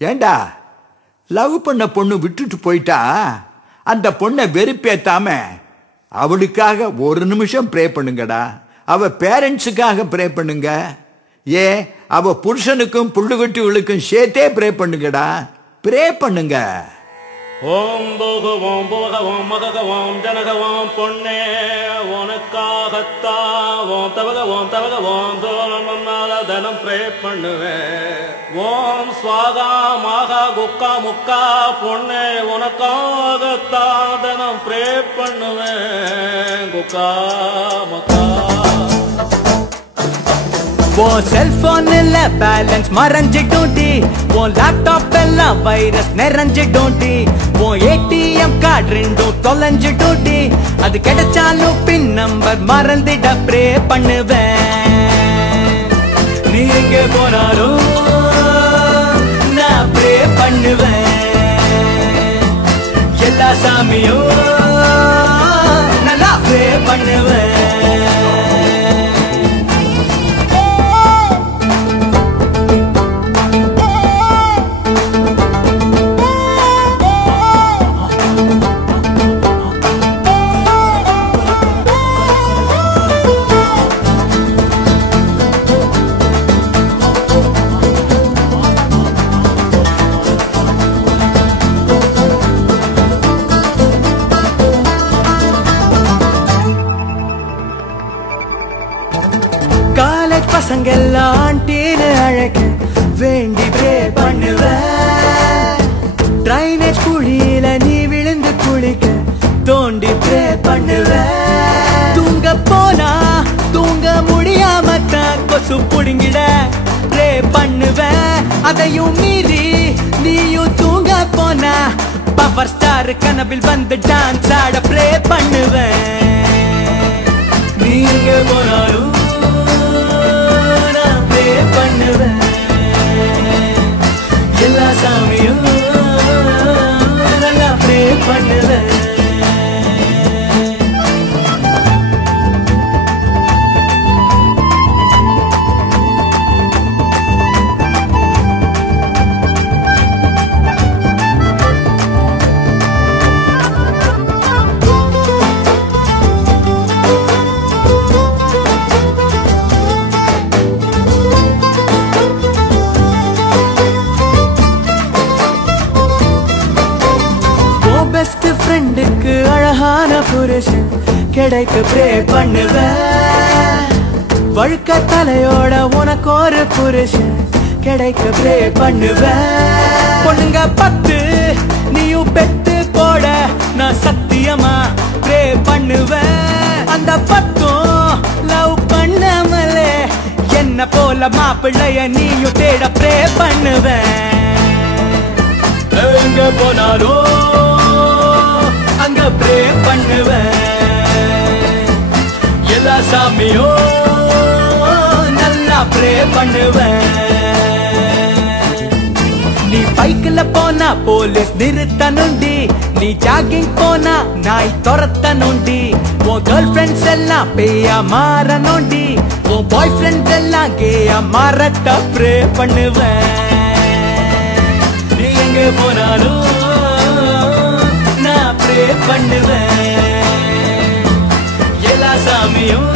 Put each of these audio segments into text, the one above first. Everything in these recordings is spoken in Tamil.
ஏண்டா லவ் பண்ண பொண்ணு விட்டுட்டு போயிட்டா அந்த பொண்ணை வெறுப்பேத்தாம அவளுக்காக ஒரு நிமிஷம் ப்ரே பண்ணுங்கடா. அவ பேரண்ட்ஸுக்காக ப்ரே பண்ணுங்க. ஏன் அவ புருஷனுக்கும் புள்ளுகுட்டிகளுக்கும் சேர்த்தே ப்ரே பண்ணுங்கடா. ப்ரே பண்ணுங்க. ஓம் போகவோம் போகவோம் மககவோம் ஜனகவோம் பொன்னே உனக்காகத்தாவோம் தவகவோம் தோழனால தனம் ப்ரே பண்ணுவேன். ஓம் ஸ்வாகா மாகா குக்கா முக்கா பொன்னே உனக்காகத்தான் தனம் ப்ரே பண்ணுவேன். குக்கா முக்கா वो सेलफोन இல்ல பேலன்ஸ் மறஞ்சிட்டோண்டி, वो லேப்டாப் எல்லாம் வைரஸ் நிறைஞ்சிட்டோண்டி, वो ஏடிஎம் கார்டு ரெண்டும் தொலைஞ்சிட்டோண்டி, அது கிடைச்சாலும் பின் நம்பர் மறந்துட ப்ரே பண்ணுவேன். நீ எங்க போனாலும் நான் ப்ரே பண்ணுவேன். எல்லா சாமியும் நல்லா ப்ரே பண்ணுவேன். காலேஜ் பசங்க எல்லாம் ஆண்டின்னு அழைக்க வேண்டி ப்ரே பண்ணுவேன். ட்ரைனேஜ் குழியில நீ விழுந்து குளிக்க தோண்டி ப்ரே பண்ணுவேன். தூங்க போனா தூங்க முடியாம தான் கொசு புடுங்கிட ப்ரே பண்ணுவேன். அதையும் மீறி நீயும் தூங்க போனா பவர் ஸ்டார் கனவில் வந்து டான்ஸ் ஆட ப்ரே பண்ணுவேன். நீங்க போனாலும் பண்ணுவேன். எல்லா சாமியும் நல்லா ப்ரே பண்ணுவேன். பெஸ்ட் ஃப்ரெண்டுக்கு அழகான புருஷன் கிடைக்க ப்ரே பண்ணுவேன். வழுக்க தலையோட உனக்கு ஒரு புருஷன் கிடைக்க ப்ரே பண்ணுவேன். பொண்ணுங்க 10 நீயும் பெத்து போட நான் சத்தியமா ப்ரே பண்ணுவேன். அந்த 10 லவ் பண்ணாமலே என்ன போல மாப்பிள்ளைய நீயும் தேட ப்ரே பண்ணுவேன். எங்க போனாலும் அங்க ப்ரே பண்ணுவேன். எல்லா சாமியும் நல்லா ப்ரே பண்ணுவேன். நீ பைக்கில் போனா போலீஸ் நிறுத்தணுண்டி, நீ ஜாகிங் போனா நாய் துரத்தணுண்டி, உன் கேர்ள் ஃப்ரெண்ட்ஸ் எல்லாம் பேயா மாறணுண்டி, உன் பாய் ஃப்ரெண்ட்ஸ் எல்லாம் கேயா மாறட்ட ப்ரே பண்ணுவேன். நீ எங்க போனாலும் நான் ப்ரே பண்ணுவேன். எல்லா சாமியும்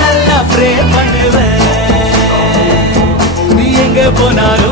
நல்லா ப்ரே பண்ணுவேன். நீ எங்க போனாலும்